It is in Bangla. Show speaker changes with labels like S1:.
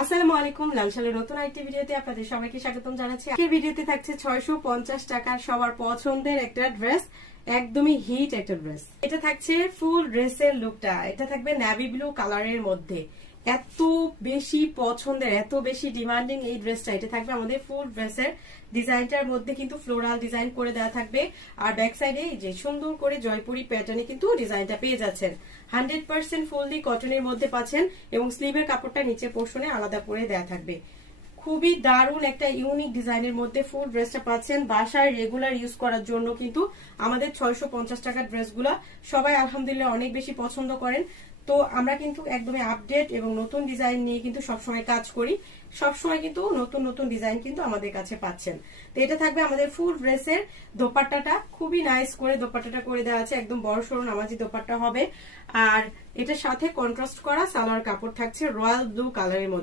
S1: আসসালামু আলাইকুম, লালশালের নতুন আরেকটি ভিডিওতে আপনাদের সবাইকে স্বাগতম জানাচ্ছি। আজকের ভিডিওতে থাকছে ছয়শো পঞ্চাশ টাকার সবার পছন্দের একটা ড্রেস, একদমই হিট একটা ড্রেস। এটা থাকছে ফুল ড্রেসের লুকটা, এটা থাকবে ন্যাভি ব্লু কালারের মধ্যে। এত বেশি পছন্দের, এত বেশি ডিমান্ডিং এই ড্রেসটা এটা থাকবে আমাদের ফুল ড্রেসের ডিজাইনটার মধ্যে কিন্তু ফ্লোরাল ডিজাইন করে দেওয়া থাকবে। আর ব্যাক সাইডে যে সুন্দর করে জয়পুরি প্যাটার্নে কিন্তু ডিজাইনটা পেয়ে যাচ্ছেন। হান্ড্রেড পার্সেন্ট ফুললি কটনের মধ্যে পাচ্ছেন এবং স্লিভের কাপড়টা নিচে পোর্শনে আলাদা করে দেওয়া থাকবে। খুবই দারুণ একটা ইউনিক ডিজাইনের মধ্যে ফুল ড্রেসটা পাচ্ছেন। বাসায় রেগুলার ইউজ করার জন্য কিন্তু আমাদের ছয়শো পঞ্চাশ টাকার ড্রেসগুলো সবাই আলহামদুলিল্লাহ অনেক বেশি পছন্দ করেন। তো আমরা কিন্তু একদমই আপডেট এবং নতুন ডিজাইন নিয়ে কিন্তু সবসময় কাজ করি। সবসময় কিন্তু নতুন নতুন ডিজাইন কিন্তু আমাদের কাছে পাচ্ছেন। তো এটা থাকবে আমাদের ফুল ড্রেসের দোপাট্টাটা। খুবই নাইস করে দোপাট্টাটা করে দেওয়া আছে। একদম বড় সড়ো নামাজি দোপাট্টা হবে। আর এটার সাথে কন্ট্রাস্ট করা সালোয়ার কাপড় থাকছে রয়্যাল ব্লু কালারের মধ্যে।